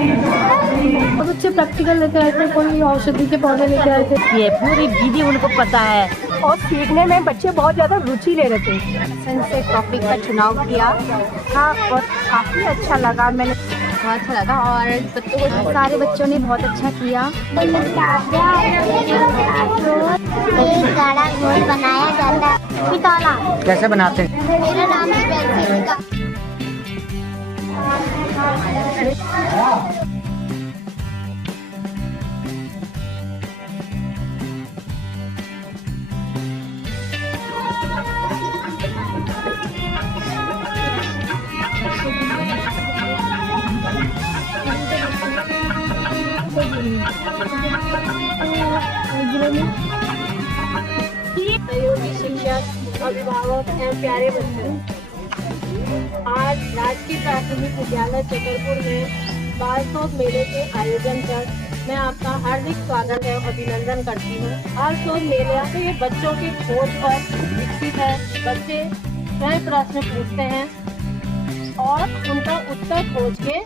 बहुत अच्छे प्रैक्टिकल लेके आए थे, कोई औषधि के पौधे लेके आए थे, ये पूरी विधि उनको पता है और सीखने में बच्चे बहुत ज़्यादा रुचि ले रहे थे। से टॉपिक का चुनाव किया था और काफ़ी अच्छा लगा, मैंने बहुत अच्छा लगा और बच्चों को सारे बच्चों ने बहुत अच्छा किया। एक गाढ़ा घोल बनाया जाता है पितौला। कैसे बनाते हैं? मेरा नाम है प्रियंका। सहयोगी शिक्षक, अभिभावक एवं प्यारे बच्चों, आज राजकीय प्राथमिक विद्यालय चतरपुर में बालसोद मेले के आयोजन पर मैं आपका हार्दिक स्वागत एवं अभिनंदन करती हूँ। बालसोद मेला ये बच्चों की खोज पर विकसित है। बच्चे कई प्रश्न पूछते हैं और उनका उत्तर खोज के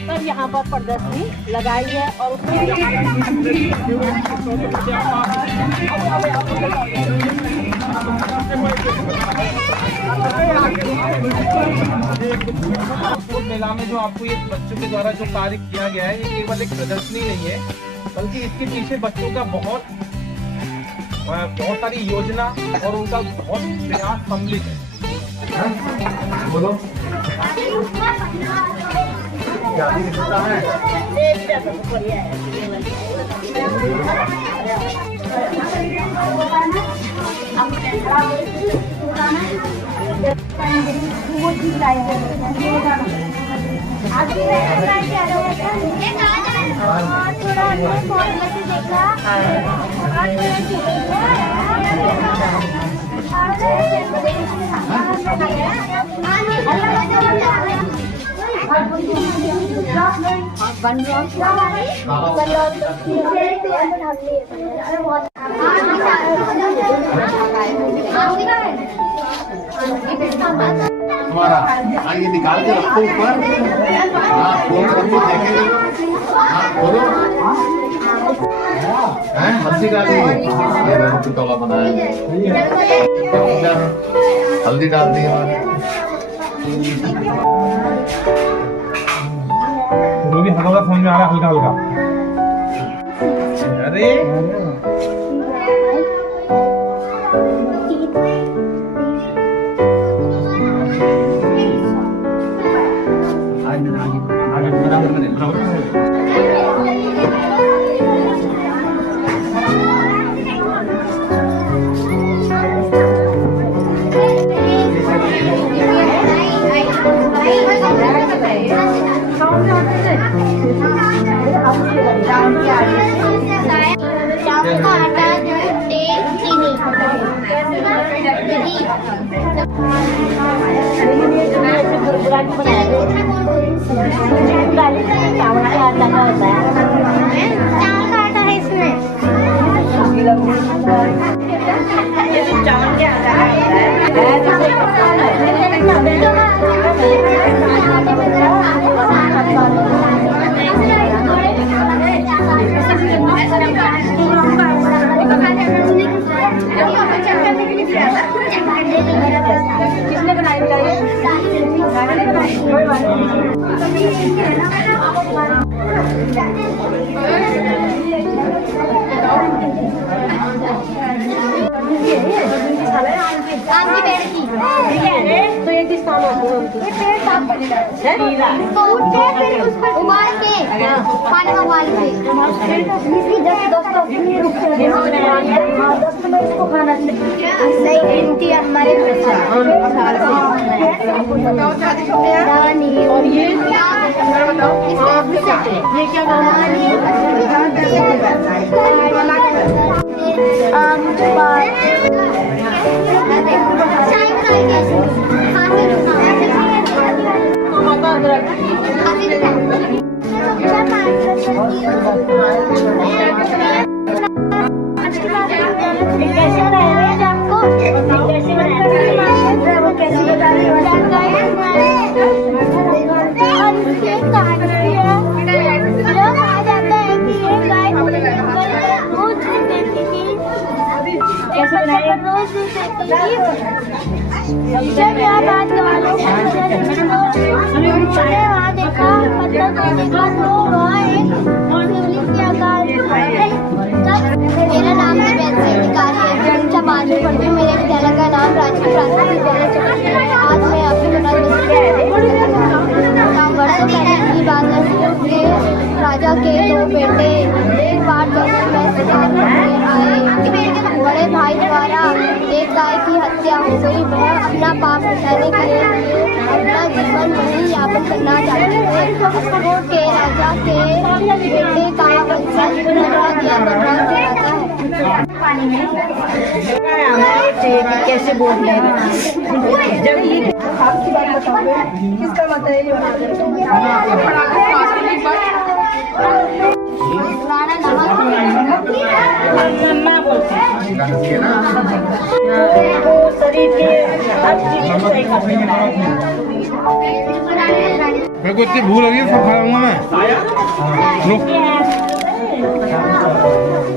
तब यहाँ पर प्रदर्शनी लगाई है और मेला में जो आपको ये बच्चों के द्वारा जो कार्य किया गया है, ये केवल एक प्रदर्शनी नहीं है, बल्कि इसके पीछे बच्चों का बहुत सारी योजना और उनका बहुत प्रयास सम्मिलित है। बोलो क्या दिखता है? थोड़ा फोन में से देखा हमारा ये निकाल के रखो ऊपर। हाँ खोल रखो, देखेंगे। हाँ खोलो। हैं हल्दी डाली, ये पितौला बनाया, हल्दी डाल दी। वो भी हल्का समझ में आ रहा है, हल्का हल्का। अरे किसने बनाई बताइए? आम की पेड़ की तो ये किस काम आती है? ये पेड़ साफ बनेगा तो उठ के फिर उस पर उबाल के पानी में उबाल के इसकी 10 मिनट इसको खाना चाहिए। सही गिनती हमारे और ये क्या नाम है? टमाटर अदरक कैसे बनाएंगे आपको? कैसे बनाएंगे? वो कैसे बताएंगे? जब यहाँ बात वालों मैंने वहाँ देखा मतलब देखा तो वहाँ एक शिवलिंग के आकार मेरा नाम अधिकारी है। कक्षा 5 में पढ़ती हूँ। मेरे विद्यालय का नाम राजकीय प्राथमिक विद्यालय चकरपुर है। आज मैं आपके वर्षों पहले की बात है कि राजा के 2 बेटे एक बार जंगल में शिकार करने आए। बड़े भाई द्वारा एक गाय की हत्या हो गई। वह अपना पाप मिटाने के लिए अपना जीवन वहीं यापन करना चाहते थे। वो के राजा के बेटे का वंशज बनवा दिया करना चाहता है। कैसे बोल रहे हैं जब ये आपकी बात बताओगे किसका मत है ये बना शरीर के हर चीज को सही कर सकता है। मेरे को इतनी भूल लगी सब खाऊंगा मैं। रुक,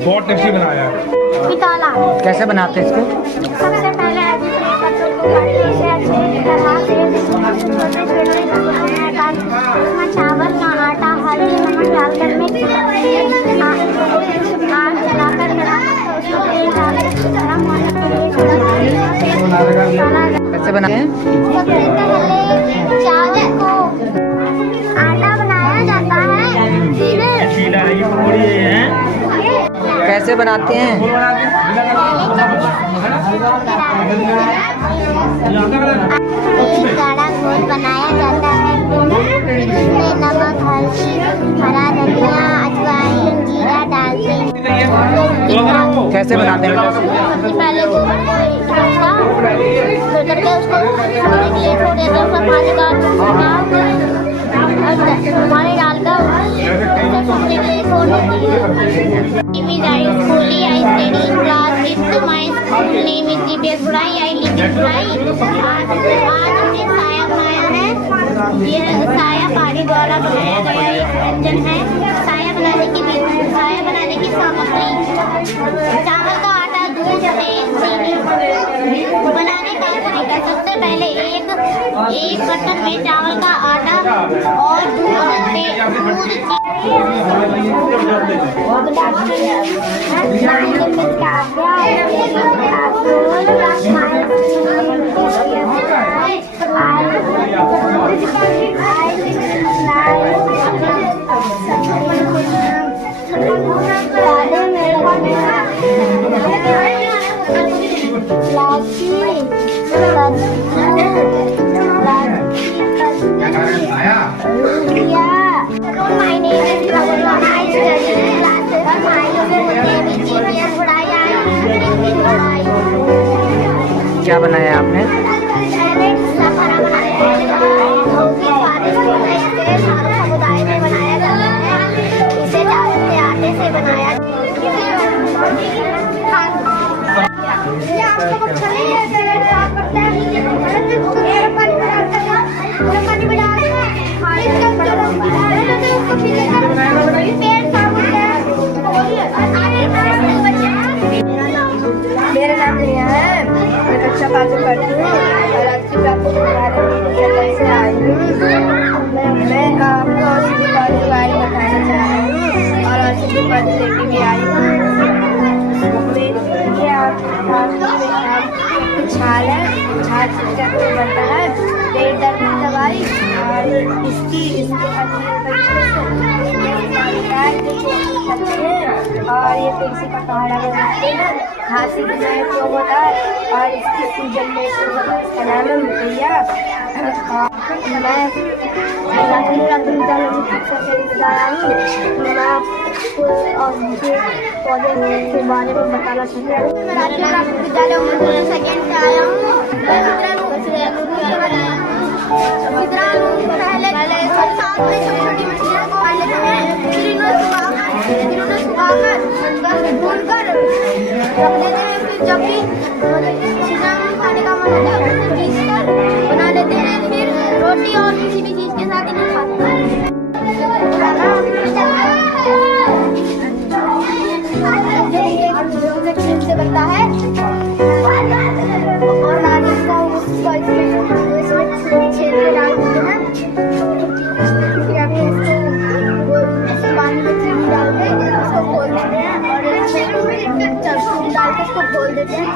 बहुत टेस्टी बनाया है। पिताला कैसे बनाते हैं इसको? सबसे पहले उसमें चावल का आटा हल्दी नमक डालकर आग जलाकर कैसे बनाते हैं? सबसे पहले चावल को आटा बनाया जाता है। कैसे बनाते हैं? एक गाढ़ा घोल बनाया जाता है। इसमें नमक हल्दी हरा धनिया अजवाइन जीरा डालते हैं। कैसे बनाते हैं? सबसे पहले दूध को करके उसको छोड़ने के लिए छोड़ देते हैं। उसमें पानी का पानी डालकर छोड़ने के लिए छोड़ देते हैं। I study in class 5th. My school name is DPS Budai. I live in Budai. आज हमने साया बनाया है। ये साया पहाड़ी द्वारा बनाया गया एक व्यंजन है। साया बनाने की सामग्री चावल का आटा दूध तेल चीनी। बनाने का तरीका सबसे पहले एक बर्तन में चावल का आटा और My name is Prabhupada. I study in classes 5. GPS Budai. I live in Budai. क्या बनाया आपने? सफरा बनाया है। स्वादिष्ट होने से सारे समुदाय में बनाया जाता है। इसे चावल के आटे से बनाया मेरा नाम नेहा है। मैं कक्षा 5 में पढ़ती हूँ और राष्ट्रीय प्राथमिक विद्यालय से आई हूँ। मैं आपको औषधि पौधे के बारे में बताना चाह रही हूँ और औषधि पौधे लेके भी आई हूँ। ये आपकी छाल है। छाल से बनता है पेट दर्द की दवाई और इसकी और ये तुलसी का काढ़ा बनाते हैं। खांसी की दवाई को होता है और इसकी सूजन में इसका नाम है मुखैया। मैं राष्ट्रीय प्राथमिक विद्यालय में कक्षा 6 में आया हूँ। मैं आपको और मुझे पौधे के बारे में बताना चाहती हूँ। राष्ट्रीय प्राथमिक विद्यालय में 2nd से आया हूँ। पहले साथ में छोटी मछलियों को पाल लेते हैं। फिर इन्हें सुखाकर भूनकर रख देते हैं। फिर जब भी खाने का मन होता है उसे पीस कर बना लेते हैं। फिर रोटी और किसी भी चीज के साथ इन्हें खाते हैं। से बनता है और नानी का डाल देते हैं, फिर आगे इसको पानी में चीनी डाल के इसको खोल देते हैं और चटनी डाल के इसको खोल देते हैं।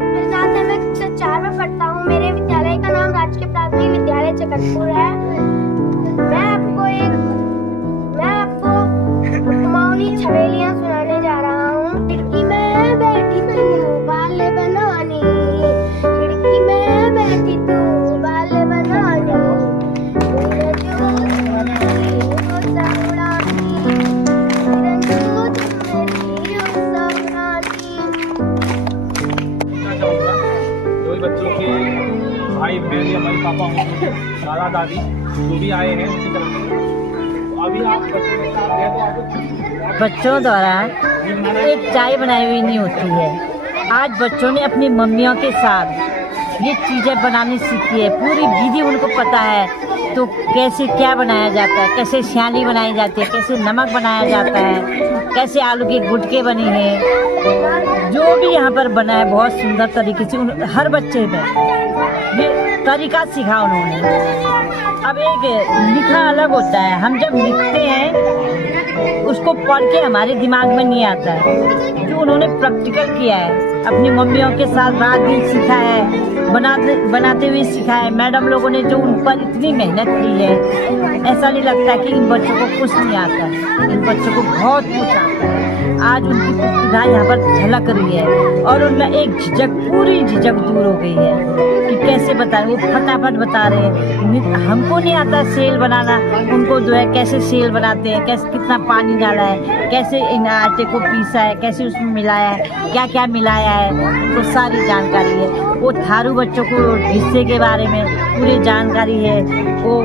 मेरे साथ है, मैं कक्षा 4 में पढ़ता हूँ। मेरे विद्यालय का नाम राजकीय प्राथमिक विद्यालय चकरपुर है। मैं आपको कुमाऊनी छवेलियाँ सुनाने जा रहा हूँ। खिड़की में बैठी तू बाल बनानी, खिड़की में बैठी तू बाल बनानी, बच्चों के भाई बहन या मम्मी पापा होंगे, दादा दादी जो भी आए हैं उनकी तरफ से। तो अभी आप बच्चों के साथ हैं तो आपको बच्चों द्वारा एक चाय बनाई हुई नहीं होती है। आज बच्चों ने अपनी मम्मियों के साथ ये चीज़ें बनानी सीखी है, पूरी विधि उनको पता है। तो कैसे क्या बनाया जाता है, कैसे स्याली बनाई जाती है, कैसे नमक बनाया जाता है, कैसे आलू की गुटके बनी है, जो भी यहाँ पर बना है बहुत सुंदर तरीके से हर बच्चे में ये तरीका सीखा उन्होंने। अब एक लिखा अलग होता है, हम जब लिखते हैं उसको पढ़ के हमारे दिमाग में नहीं आता है, जो उन्होंने प्रैक्टिकल किया है, अपनी मम्मियों के साथ रात दिन सीखा है, बनाते हुए सीखा है। मैडम लोगों ने जो उन पर इतनी मेहनत की है, ऐसा नहीं लगता कि इन बच्चों को कुछ नहीं आता है, इन बच्चों को बहुत कुछ आता है। आज उनकी प्रतिभा यहाँ पर झलक रही है और उनमें एक झिझक, पूरी झिझक दूर हो गई है कि कैसे बताएं। वो फटाफट बता रहे हैं। हमको नहीं आता सेल बनाना, उनको जो है कैसे सेल बनाते हैं, कैसे कितना पानी डाला है, कैसे इन आटे को पीसा है, कैसे उसमें मिलाया है, क्या क्या मिलाया है, तो सारी जानकारी है। वो थारू बच्चों को हिस्से के बारे में पूरी जानकारी है। वो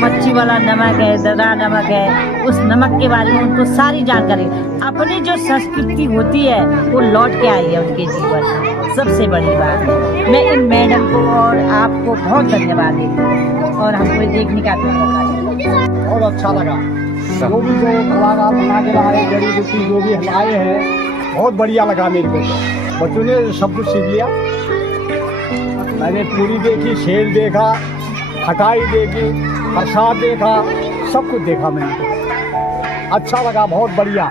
मच्छी वाला नमक है, दरा नमक है, उस नमक के बारे में उनको सारी जानकारी। अपनी जो संस्कृति होती है वो लौट के आई है उनके जीवन में, सबसे बड़ी बात। मैं इन मैडम को और आपको बहुत धन्यवाद देती हूँ और हमको देखने का मौका दिया। बहुत अच्छा लगा। जो भी जो कलाकार बना के लाए, जड़ी बूटी जो भी लाए हैं, बहुत बढ़िया लगा मेरे को। बच्चों ने सब कुछ सीख लिया। मैंने पूरी देखी, शेर देखा, खटाई देखी, प्रसाद देखा, सब कुछ देखा मैंने। अच्छा लगा, बहुत बढ़िया।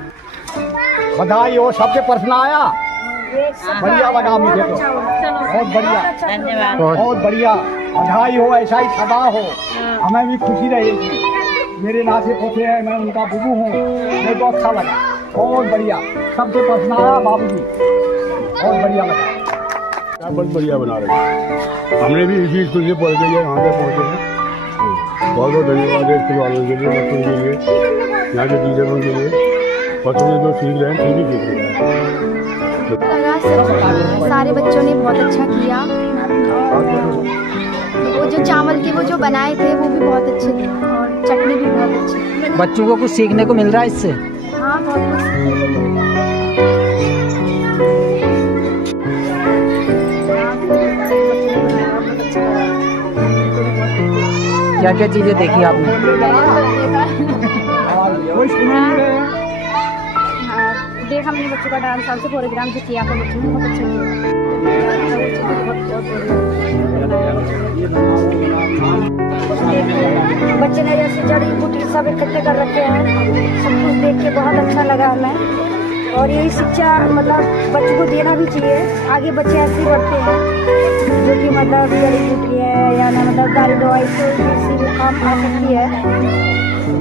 बधाई हो, सबसे प्रश्न आया, बढ़िया लगा मुझे तो, बहुत बढ़िया, धन्यवाद। बहुत बढ़िया। बधाई हो, ऐसा ही सदा हो, हमें भी खुशी रहेगी। मेरे नाते पोते हैं, मैं उनका बुबू हूँ, मेरे को अच्छा लगा, बहुत बढ़िया। सबसे प्रश्न आया बाबूजी, बहुत बढ़िया लगा। बहुत बढ़िया बना रहे हैं। हमने भी इसी स्कूल से पढ़ के यहाँ पे पहुँचे हैं। बहुत बहुत धन्यवाद है स्कूल वालों के लिए, बच्चों के लिए, यहाँ के टीचरों के लिए। बच्चों ने जो सीख रहे हैं ठीक ही सीख रहे हैं। सारे बच्चों ने बहुत अच्छा किया। वो जो चावल के वो जो बनाए थे वो भी बहुत अच्छे थे और चटनी भी बहुत अच्छी। बच्चों को कुछ सीखने को मिल रहा है इससे? हाँ, बहुत कुछ सीखने को मिल रहा है। क्या क्या चीजें देखी आपने? देखा मैंने बच्चों का डांस से प्रोग्राम जो किया था, बच्चों ने बहुत अच्छा किया। बच्चे ने जैसे जड़ी बूटी सब इकट्ठे कर रखे हैं, सब कुछ देख के बहुत अच्छा लगा हमें। और यही शिक्षा मतलब बच्चों को देना भी चाहिए। आगे बच्चे ऐसे ही बढ़ते हैं जो कि मतलब जड़ी बूटी है या ना मतलब दारू दवाई तो किसी भी काम आ सकती है।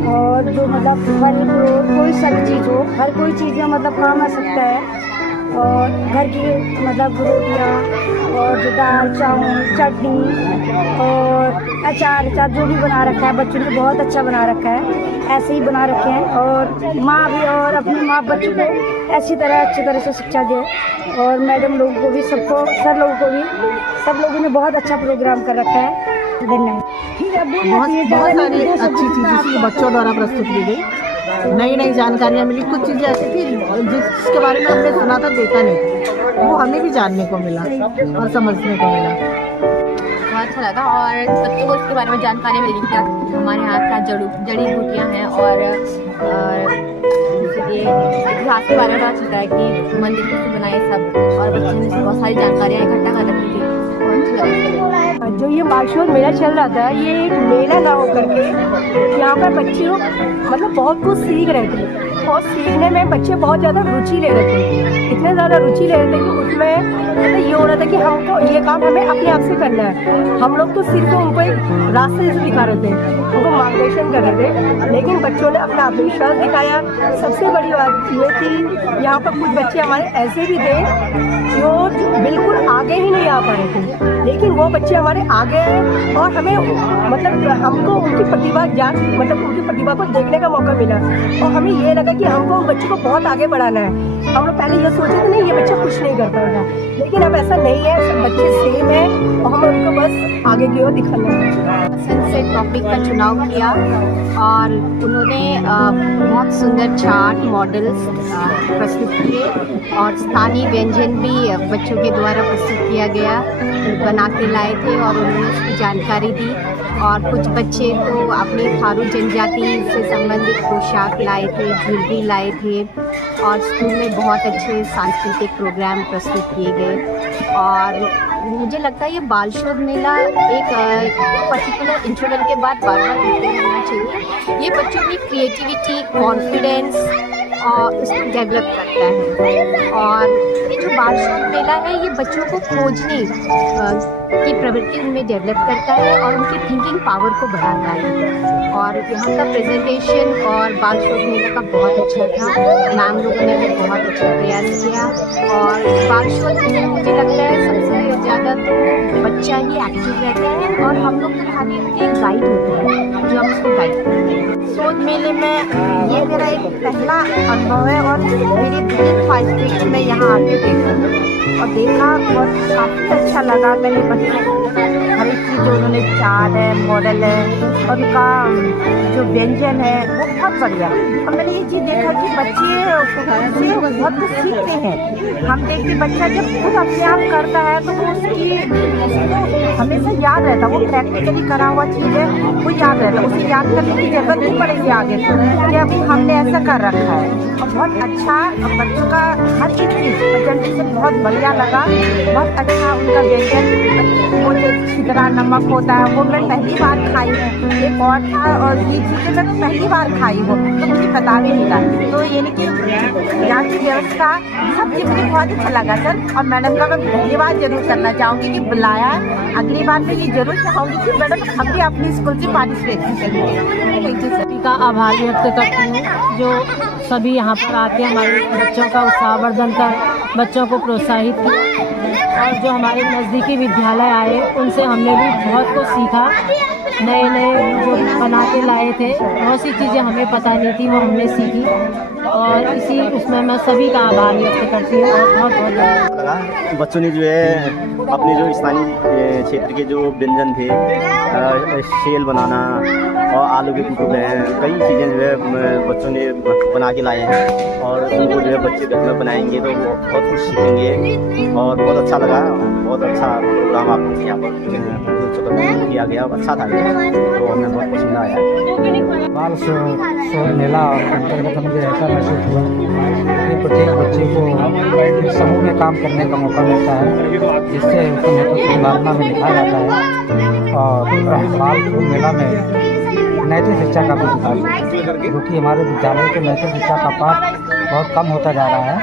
और जो मतलब फल फ्रूट कोई सा भी चीज़ हो, हर कोई चीज़ में मतलब काम आ सकता है। और घर की मतलब रोटियाँ और जो दाल चावल चटनी और अचार जो भी बना रखा है बच्चों ने बहुत अच्छा बना रखा है, ऐसे ही बना रखे हैं। और माँ भी और अपनी माँ बच्चों को अच्छी तरह से शिक्षा दे। और मैडम लोगों को भी, सबको, सर लोगों को भी, सब लोगों ने बहुत अच्छा प्रोग्राम कर रखा है। धन्यवाद। बहुत सारी अच्छी चीज़ें बच्चों द्वारा प्रस्तुत की गई, नई नई जानकारियाँ मिली। कुछ चीज़ें ऐसी थी जिसके बारे में हमने सुना था, देखा नहीं, वो हमें भी जानने को मिला और समझने को मिला। बहुत अच्छा लगा और बच्चों को इसके बारे में जानकारी मिली क्या हमारे यहाँ क्या जड़ी बूटियाँ हैं और इतिहास के बारे में पता चलता है कि मंदिर कैसे बनाए सब। और बच्चों ने बहुत सारी जानकारियाँ इकट्ठा कर रखी थी, बहुत अच्छा लगा। जो ये बालशोध मेला चल रहा था, ये एक मेला ना होकर के यहाँ पर बच्चे मतलब बहुत कुछ सीख रहे थे और सीखने में बच्चे बहुत ज़्यादा रुचि ले रहे थे। इतने ज़्यादा रुचि ले रहे थे कि उसमें मतलब ये हो रहा था कि हमको ये काम हमें अपने आप से करना है। हम लोग तो सिर्फ उनको एक रास्ते से दिखा रहे थे, उनको मार्गदर्शन कर रहे थे, लेकिन बच्चों ने अपना आत्मविश्वास दिखाया। सबसे बड़ी बात ये थी, यहाँ पर कुछ बच्चे हमारे ऐसे भी थे जो बिल्कुल आगे ही नहीं आ पा रहे थे, लेकिन वो बच्चे हमारे आगे आए और हमें मतलब हमको उनकी प्रतिभा मतलब उनकी प्रतिभा को देखने का मौका मिला और हमें ये लगा कि हमको उन बच्चों को बहुत आगे बढ़ाना है। हम लोग पहले ये सोचे थे नहीं ये बच्चा कुछ नहीं कर पाएगा, लेकिन अब ऐसा नहीं है, सब बच्चे सेम है और हमें उनको बस आगे की ओर दिखाना है। से टॉपिक का चुनाव किया और उन्होंने बहुत सुंदर चार्ट मॉडल्स प्रस्तुत किए और स्थानीय व्यंजन भी बच्चों के द्वारा प्रस्तुत किया गया, बना के लाए थे और उन्होंने उसकी जानकारी दी। और कुछ बच्चे तो अपनी थारू जनजाति से संबंधित पोशाक लाए थे, ज्वेलरी लाए थे और स्कूल में बहुत अच्छे सांस्कृतिक प्रोग्राम प्रस्तुत किए गए। और मुझे लगता है ये बाल शोध मेला एक पर्टिकुलर इंटरवल के बाद बार बार होते रहना चाहिए। ये बच्चों की क्रिएटिविटी, कॉन्फिडेंस और उसको डेवलप करता है। और ये जो बाल शोध मेला है ये बच्चों को खोजने की प्रवृत्ति उनमें डेवलप करता है और उनकी थिंकिंग पावर को बढ़ाता है। और यहाँ का प्रेजेंटेशन और बाल शोध मेला का बहुत अच्छा था, मैम लोगों ने भी बहुत अच्छा प्रयास किया। और बाल शोध में मुझे लगता है सबसे ज़्यादा तो बच्चा ही एक्टिव रहता है और हम लोग तो खाली उनके गाइड होते हैं जो हम उसको गाइड करते हैं। शोध मेले में ये मेरा एक पहला अनुभव है और मेरी दिल ख्वाहिश थी मैं यहाँ आके देखा और काफ़ी अच्छा लगा। मैंने बच्चों को हर एक चीज़ जो उन्होंने चार्ट है, मॉडल है और उनका जो व्यंजन है वो बहुत बढ़िया। और मैंने ये चीज़ देखा कि बच्चे से बहुत कुछ सीखते हैं। हम देखते बच्चा जब खुद अपने आप करता है तो वो उसकी हमेशा याद रहता, वो प्रैक्टिकली करा हुआ चीज़ है वो याद रहता, उसे याद करने की जरूरत नहीं पड़ेगी आगे कि अभी हमने ऐसा कर रखा है। और बहुत अच्छा बच्चों का हर एक चीज़ प्रेजेंटेशन बहुत बढ़िया लगा, बहुत अच्छा उनका व्यंजन, वो जो छिदरा नमक होता है वो मैं पहली बार खाई हूँ, एक और था और ये चीज़ें मैं पहली बार खाई हूँ तो मुझे पता भी नहीं था। तो यानी कि यहाँ की व्यवस्था सब चीज़ मुझे बहुत अच्छा लगा सर। और मैडम का मैं धन्यवाद जरूर करना चाहूँगी कि बुलाया, अगली बार मैं ये जरूर चाहूँगी कि मैडम हम भी अपनी स्कूल से पार्टिसिपेट करेंगे। सभी का आभार व्यक्त करती हूँ जो सभी यहाँ पर आके हमारे बच्चों का उत्साहवर्धन कर बच्चों को प्रोत्साहित किया। और जो हमारे नज़दीकी विद्यालय आए उनसे हमने भी बहुत कुछ सीखा, नए नए जो बना के लाए थे, बहुत सी चीज़ें हमें पता नहीं थी वो हमने सीखी और इसी उसमें मैं सभी का आभार व्यक्त करती हूँ और बहुत बहुत धन्यवाद। बच्चों ने जो है अपने जो स्थानीय क्षेत्र के जो व्यंजन थे, शेल बनाना और आलू के टुकड़े हैं, कई चीज़ें जो है बच्चों ने बना के लाए हैं और उनको जो है बच्चे घर में बनाएंगे तो वो बहुत कुछ सीखेंगे। और बहुत अच्छा लगा, बहुत अच्छा प्रोग्राम आपको यहाँ पर किया गया, अच्छा था तो हमें बहुत पसंद आया। बाल शोध मेला अंतर्गत मुझे ऐसा महसूस हुआ कि प्रत्येक बच्चे को समूह में काम करने का मौका मिलता है जिससे उसको नेतृत्व धारणा में दिखाया जाता है। और बाल शोध मेला में नैतिक शिक्षा का भी विकास है क्योंकि हमारे विद्यालय के नैतिक शिक्षा का पाठ बहुत कम होता जा रहा है।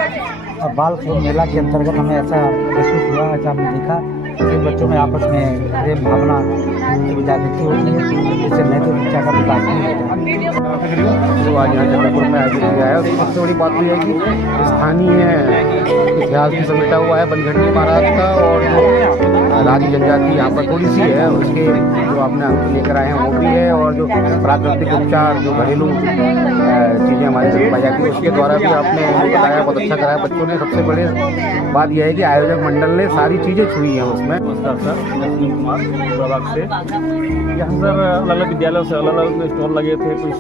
और बाल शोध मेला के अंतर्गत हमें ऐसा महसूस हुआ, ऐसा हमने देखा कि बच्चों में आपस में प्रेम भावना की जागृति होती है जिससे नैतिक शिक्षा का विकास नहीं होता है। जो आज यहाँ जबलपुर में आयोजित किया है उसकी सबसे बड़ी बात तो यह है कि स्थानीय इतिहास भी समेटा हुआ है बनघटी महाराज का और जो राजी जनजाति यहाँ पर थोड़ी सी है उसके जो आपने अंक लेकर आए हैं वो भी है। और जो प्राकृतिक उपचार जो घरेलू चीज़ें हमारे से पाई जाती है उसके द्वारा भी आपने बताया, बहुत अच्छा कराया बच्चों ने। सबसे बड़ी बात यह है कि आयोजक मंडल ने सारी चीज़ें छुई हैं उसमें। नमस्कार सर, मैं सुनील कुमार प्रभाग से। यहाँ सर अलग अलग विद्यालयों से अलग अलग स्टॉल लगे थे, कुछ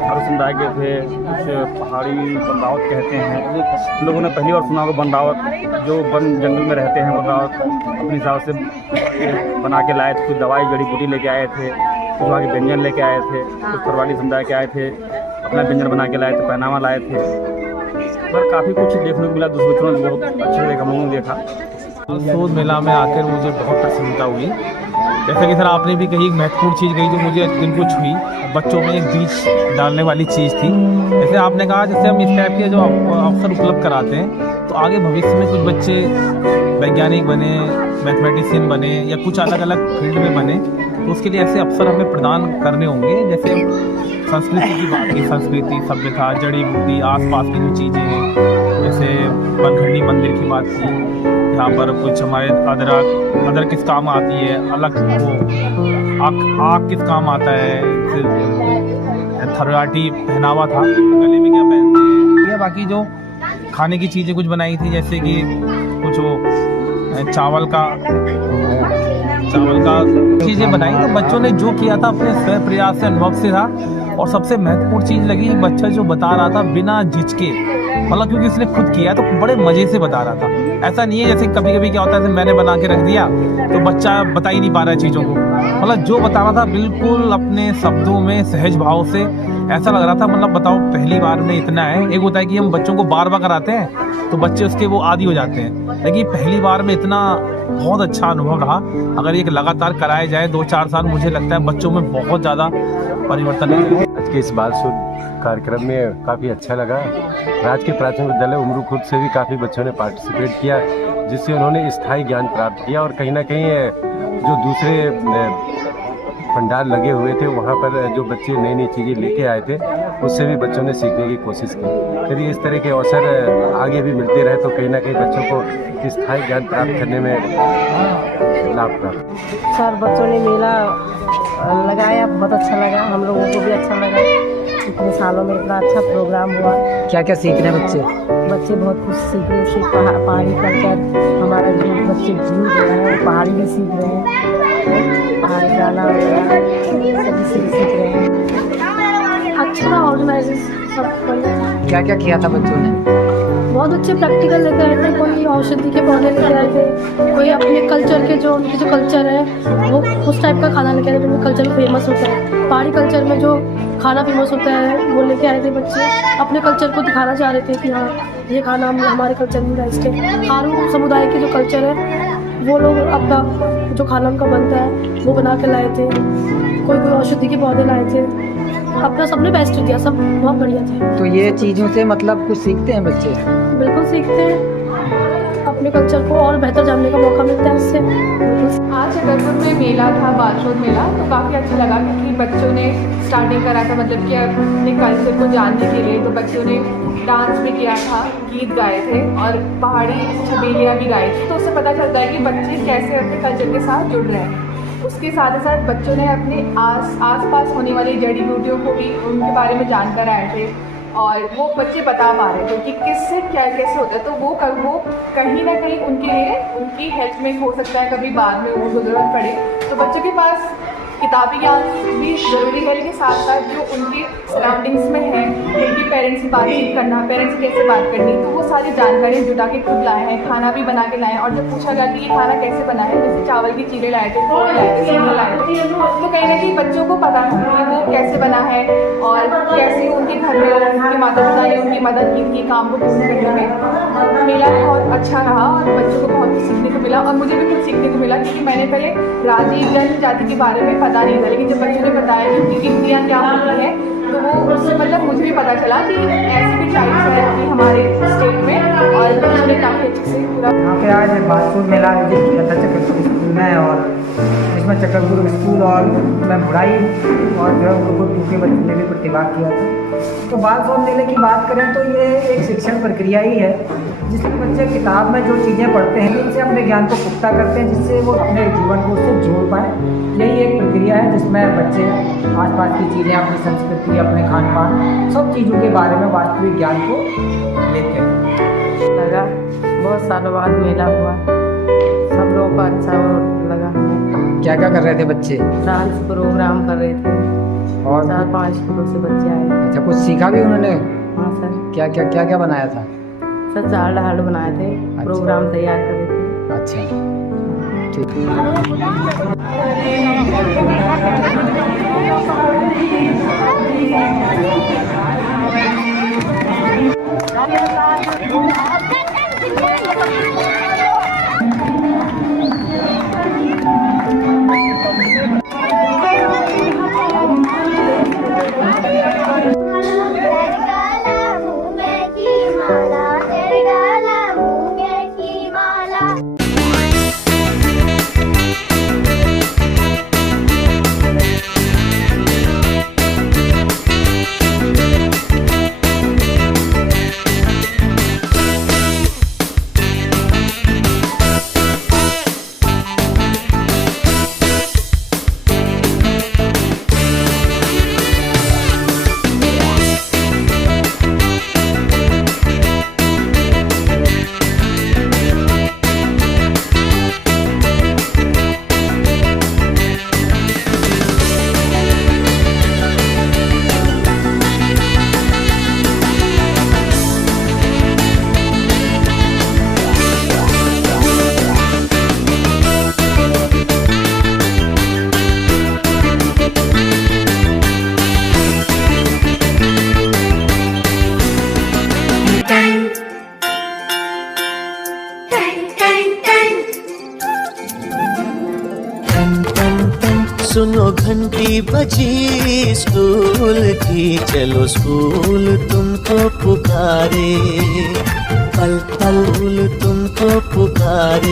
थारू समुदाय के थे, कुछ पहाड़ी बनरावत कहते हैं। लोगों ने पहली बार सुना होगा बनरावत, जो वन जंगल में रहते हैं बनरावत अपने हिसाब से बना के लाए थे। कुछ दवाई जड़ी बूटी लेके आए थे, कुछ वहाँ के व्यंजन लेके आए थे, कुछ परवाड़ी समुदाय के आए थे अपना व्यंजन बना के लाए थे, पहनावा लाए थे। पर काफ़ी कुछ देखने को मिला, दूसरे बच्चों ने बहुत अच्छा देखा, हम लोगों ने देखा। शोध मेला में आकर मुझे बहुत प्रसन्नता हुई जैसे कि सर आपने भी कही एक महत्वपूर्ण चीज़ कही जो मुझे दिल को छुई, बच्चों में एक बीज डालने वाली चीज़ थी। जैसे आपने कहा जैसे हम इस टाइप के जो अवसर उपलब्ध कराते हैं तो आगे भविष्य में कुछ बच्चे वैज्ञानिक बने, मैथमेटिशियन बने या कुछ अलग अलग फील्ड में बने, तो उसके लिए ऐसे अवसर हमें प्रदान करने होंगे। जैसे संस्कृति की बात की, संस्कृति, सभ्यता, जड़ी बूटी, आसपास की जो चीज़ें हैं, जैसे बनखंडी मंदिर की बात की, यहाँ पर कुछ हमारे अदरक किस काम आती है, अलग वो आग किस काम आता है, थर्राटी पहनावा था, गले में क्या पहनते हैं, या बाकी जो खाने की चीज़ें कुछ बनाई थी, जैसे कि कुछ वो चावल का चीज़ें बनाई। तो बच्चों ने जो किया था अपने स्वयं प्रयास से, अनुभव से था। और सबसे महत्वपूर्ण चीज़ लगी बच्चा जो बता रहा था बिना झिझके, मतलब क्योंकि उसने खुद किया तो बड़े मज़े से बता रहा था। ऐसा नहीं है जैसे कभी कभी क्या होता है मैंने बना के रख दिया तो बच्चा बता ही नहीं पा रहा है चीज़ों को, मतलब जो बता रहा था बिल्कुल अपने शब्दों में सहज भाव से, ऐसा लग रहा था मतलब बताओ पहली बार में इतना है। एक होता है कि हम बच्चों को बार बार कराते हैं तो बच्चे उसके वो आदी हो जाते हैं, लेकिन पहली बार में इतना बहुत अच्छा अनुभव रहा। अगर ये लगातार कराए जाए 2-4 साल, मुझे लगता है बच्चों में बहुत ज़्यादा परिवर्तन है। आज के इस बाल शोध कार्यक्रम में काफ़ी अच्छा लगा। राजकीय प्राथमिक विद्यालय उमरू खुद से भी काफ़ी बच्चों ने पार्टिसिपेट किया, जिससे उन्होंने स्थायी ज्ञान प्राप्त किया। और कहीं ना कहीं जो दूसरे भंडार लगे हुए थे वहाँ पर जो बच्चे नई नई चीज़ें लेके आए थे उससे भी बच्चों ने सीखने की कोशिश की। यदि इस तरह के अवसर आगे भी मिलते रहे तो कहीं ना कहीं बच्चों को स्थायी ज्ञान प्राप्त करने में लाभ प्राप्त। सर बच्चों ने मेला लगाया, बहुत अच्छा लगा, हम लोगों को भी अच्छा लगा। इतने सालों में इतना अच्छा प्रोग्राम हुआ। क्या क्या सीख रहे हैं बच्चे? बच्चे बहुत कुछ सीख रहे हैं, पहाड़ी कल्चर, हमारा जो बच्चे भूल रहे हैं वो पहाड़ी भी सीख रहे हैं, पहाड़ी गाना वगैरह सभी सीख रहे हैं। अच्छा ऑर्गेनाइजेशन सब। क्या क्या किया था बच्चों ने? बहुत अच्छे प्रैक्टिकल लेकर आए थे, कोई औषधि के पौधे लेकर आए थे, कोई अपने कल्चर के जो उनके जो कल्चर है वो उस टाइप का खाना लेकर आए थे, उनका कल्चर फेमस होता है। पहाड़ी कल्चर में जो खाना फेमस होता है वो लेके आए थे बच्चे, अपने कल्चर को दिखाना चाह रहे थे कि हाँ ये खाना हम हमारे कल्चर में राइस के थारू समुदाय के जो कल्चर है वो लोग अपना जो खाना उनका बनता है वो बना के लाए थे। कोई औषधि के पौधे लाए थे, अपना सबने बेस्ट दिया, सब बहुत बढ़िया थे। तो ये चीज़ों से मतलब कुछ सीखते हैं बच्चे? बिल्कुल सीखते हैं, अपने कल्चर को और बेहतर जानने का मौका मिलता है इससे। आज छतरपुर में मेला था, बाल शोध मेला, तो काफ़ी अच्छा लगा क्योंकि बच्चों ने स्टार्टिंग करा था, मतलब कि अपने कल्चर को जानने के लिए। तो बच्चों ने डांस भी किया था, गीत गाए थे और पहाड़ी छबीलियाँ भी गाई थी, तो उससे पता चलता है कि बच्चे कैसे अपने कल्चर के साथ जुड़ रहे हैं। उसके साथ ही साथ बच्चों ने अपने आस-पास होने वाली जड़ी बूटियों को भी उनके बारे में जानकर आए थे और वो बच्चे बता पा रहे थे कि किससे क्या कैसे होता है। तो वो कहीं ना कहीं उनके लिए उनकी हेल्प में हो सकता है कभी बाद में उनको ज़रूरत पड़े। तो बच्चों के पास किताबी ज्ञान भी ज़रूरी है, लेकिन साथ साथ जो उनकी सराउंडिंग्स में है, उनकी पेरेंट्स से बातचीत करना, पेरेंट्स से कैसे बात करनी, तो वो सारी जानकारी जुटा के खुद लाए हैं। खाना भी बना के लाए हैं और जब पूछा गया कि ये खाना कैसे बना है, जैसे चावल की चीज़ें लाए थे, सीढ़ी लाए थे, तो कहीं ना कहीं बच्चों को पता था कि वो कैसे बना है और कैसे उनके घर में उनके माता पिता ने उनकी मदद की थी काम को पूर्ण करने में। मेला बहुत अच्छा रहा और बच्चों को बहुत कुछ सीखने को मिला और मुझे भी कुछ सीखने को मिला, क्योंकि मैंने पहले राजी जनजाति के बारे में पता नहीं था, लेकिन जब बच्चों ने बताया कि उनकी गिनतियाँ क्या होती हैं तो वो उससे मतलब मुझे भी पता चला कि ऐसी भी ट्राइब्स है कि हमारे स्टेट में, और बच्चों ने काफ़ी अच्छे से पूरा। यहाँ पे आज बाल शोध मेला आयोजित किया था चक्रपुर स्कूल में, और इसमें चक्रपुर स्कूल और मैं बुढ़ाई और जो है उनको के बच्चों ने भी प्रतिभाग किया था। तो बाल शोध मेले की बात करें तो ये एक शिक्षण प्रक्रिया ही है जिसमें बच्चे किताब में जो चीज़ें पढ़ते हैं उनसे अपने ज्ञान को पुख्ता करते हैं, जिससे वो अपने जीवन को उससे जोड़ पाएँ। यही एक प्रक्रिया है जिसमें बच्चे आसपास की चीज़ें, अपनी संस्कृति, अपने खान पान, सब चीज़ों के बारे में वास्तविक ज्ञान को लेते हैं। लगा बहुत सालों बाद मेला हुआ, सब लोगों को अच्छा लगा। क्या क्या कर रहे थे बच्चे? डांस प्रोग्राम कर रहे थे और 4-5 स्कूलों से बच्चे आए। अच्छा, कुछ सीखा भी उन्होंने? हाँ सर। क्या क्या बनाया था? सर चार हाड़ बनाए थे। अच्छा। प्रोग्राम तैयार करे थे। अच्छा ठीक। घंटी बजी स्कूल की, चलो स्कूल तुमको पुकारे, पल पल तुमको पुकारे।